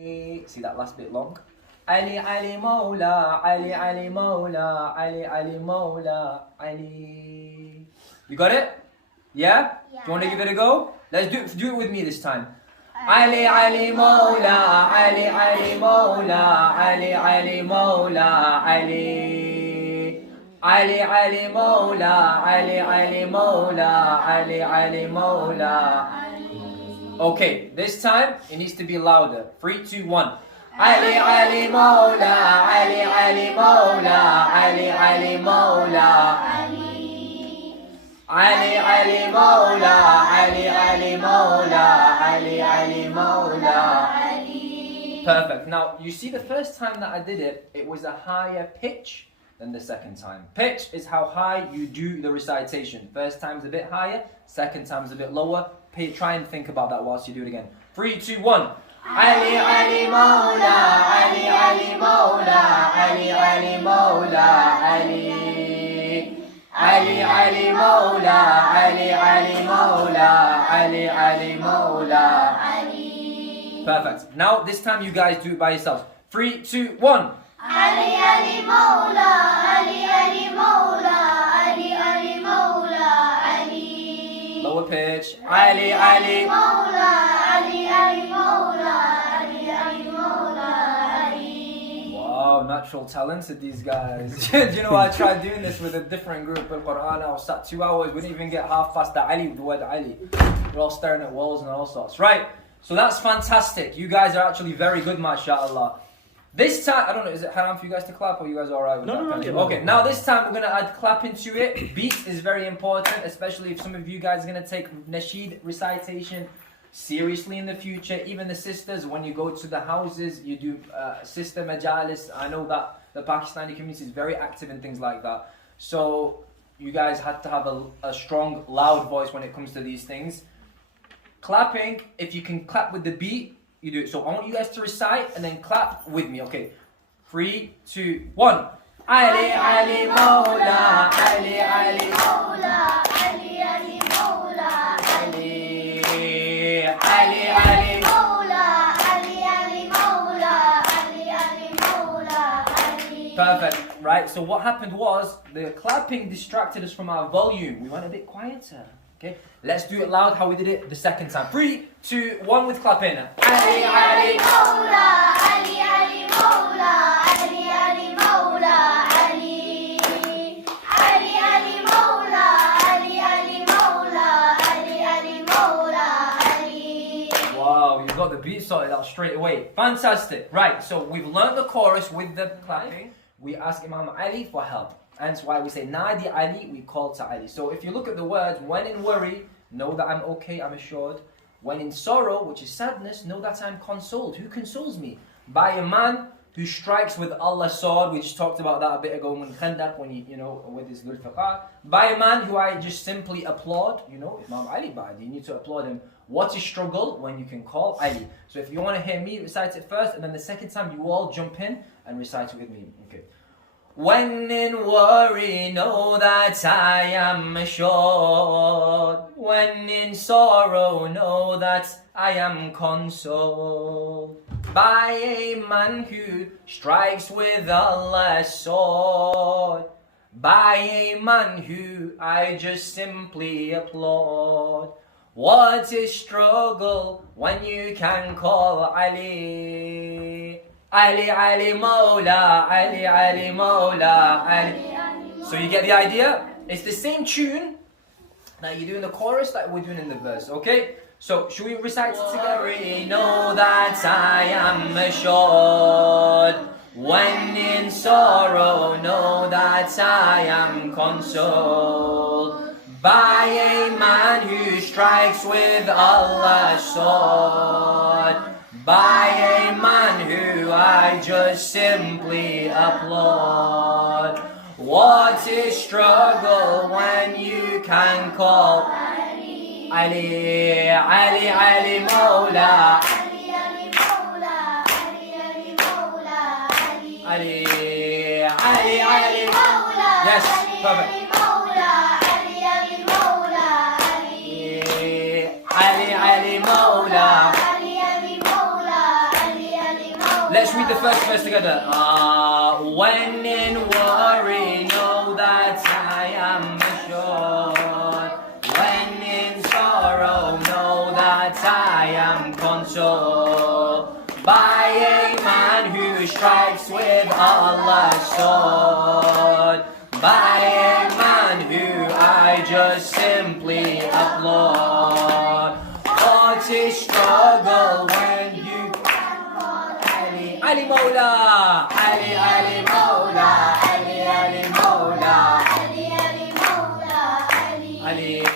See that last bit long? Ali, Ali, Mola, Ali, Ali, Mola, Ali, Ali, Mola, Ali. You got it? Yeah? Do you want to give it a go? Let's do it with me this time. Ali, Ali, Mola, Ali, Ali, Mola, Ali, Ali, Mola, Ali. Ali, Ali, Mola, Ali, Ali, Mola, Ali, Ali, Mola. Okay, this time it needs to be louder. 3, 2, 1. Ali, Ali, Mola, Ali, Ali, Mola, Ali, Ali, Mola, Ali. Ali, Ali, Mola, Ali, Ali, Mola, Ali, Ali, Mola, Ali. Perfect. Now, you see the first time that I did it, it was a higher pitch than the second time. Pitch is how high you do the recitation. First time's a bit higher, second time's a bit lower. Try and think about that whilst you do it again. 3, 2, 1. Ali, Ali, Mola, Ali, Ali, Mola, Ali, Ali, Mola, Ali. Ali, Ali, Mola, Ali, Ali, Mola, Ali, Ali, Mola, Ali. Perfect. Now this time you guys do it by yourselves. 3, 2, 1. Ali, Ali, Mola, Ali, Ali, Mola, Ali, Ali, Mola, Ali. Lower pitch. Ali, Ali, Mola, Ali, Ali, Mola, Ali, Ali, Mola, Ali. Wow, natural talented these guys. Do you know I tried doing this with a different group in Quran? I was sat 2 hours, we didn't even get half past the Ali with the word Ali. We're all staring at walls and all sorts. Right, so that's fantastic. You guys are actually very good, mashallah. This time, I don't know, is it haram for you guys to clap or are you guys alright with that? No. Okay, now this time we're going to add clapping to it. Beat is very important, especially if some of you guys are going to take nasheed recitation seriously in the future. Even the sisters, when you go to the houses, you do sister majalis. I know that the Pakistani community is very active in things like that. So you guys have to have a strong, loud voice when it comes to these things. Clapping, if you can clap with the beat, you do it. So I want you guys to recite and then clap with me, okay? 3, 2, 1. Ali, Ali, Mola, Ali, Ali, Mola, Ali, Ali, Mola, Ali. Ali, Ali, Mola, Ali, Ali, Mola, Ali, Ali, Mola, Ali. Perfect, right? So what happened was the clapping distracted us from our volume. We went a bit quieter. Okay, let's do it loud how we did it the second time. 3, 2, 1 with clapping. Ali, Ali, Mola, Ali, Ali, Mola, Ali, Ali, Mola, Ali. Ali, Ali, Mola, Ali, Ali, Mola, Ali, Ali, Mola, Ali. Wow, you got the beat sorted out straight away. Fantastic. Right, so we've learned the chorus with the clapping. We ask Imam Ali for help. And that's why we say Nadi Ali, we call to Ali. So if you look at the words, when in worry, know that I'm okay, I'm assured. When in sorrow, which is sadness, know that I'm consoled. Who consoles me? By a man who strikes with Allah's sword. We just talked about that a bit ago when Khandaq, when you know, with his Dhul-Fiqar. By a man who I just simply applaud. You know, Imam Ali Ba'di, you need to applaud him. What is struggle when you can call Ali? So if you want to hear me recite it first, and then the second time you all jump in and recite it with me. Okay. When in worry, know that I am assured. When in sorrow, know that I am consoled. By a man who strikes with Allah's sword. By a man who I just simply applaud. What is struggle when you can call Ali? Ali, Ali, Mola, Ali, Ali, Mola, Ali. So you get the idea? It's the same tune that you do in the chorus that we're doing in the verse, okay? So should we recite it together? Know that I am assured. When in sorrow, know that I am consoled. By a man who strikes with Allah's sword. By a man who I just simply applaud. What is struggle when you can call Ali, Ali, Ali, Ali, Mola, Ali, Ali, Mola, Ali, Ali, Mola, Ali. Ali, Ali, Ali, Mola, yes, Ali, perfect. Ali, Mola, Ali, Ali, Mola, Ali. Ali, Ali, Mola. Ali, Ali, Mola, Ali, Ali, Let's read the first verse together. When in worry, know that I am assured. When in sorrow, know that I am consoled. By a man who strikes with Allah's sword. By a man who I just simply applaud. What is struggle when you Ali Mola, Ali Mola.